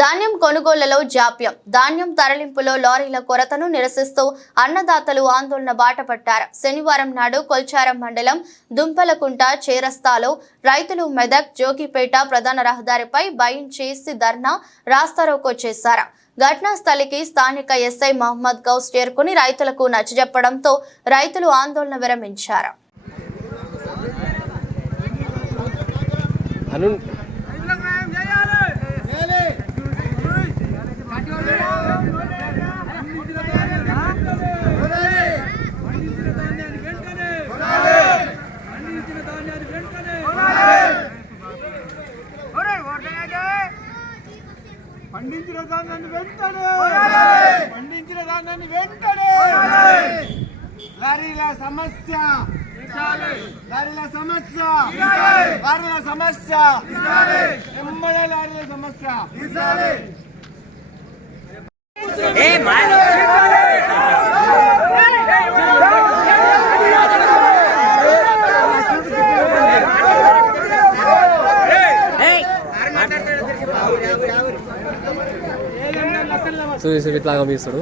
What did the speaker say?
ధాన్యం కొనుగోళ్లలో జాప్యం, ధాన్యం తరలింపులో లారీల కొరతను నిరసిస్తూ అన్నదాతలు ఆందోళన బాటపట్టారు. శనివారం నాడు కొల్చారం మండలం దుంపలకుంట చేరస్తాలో రైతులు మెదక్ జోగిపేట ప్రధాన రహదారిపై బైంచేసి ధర్నా రాస్తారోకో చేశారు. ఘటనా స్థలికి స్థానిక ఎస్ఐ మహమ్మద్ గౌస్ చేరుకుని రైతులకు నచ్చజెప్పడంతో రైతులు ఆందోళన విరమించారు. పండించిన ధాన్యాన్ని వెంటనే లారీల సమస్య ఎమ్మడే లారీల సమస్య చూసి ఇట్లాగా తీస్తాడు.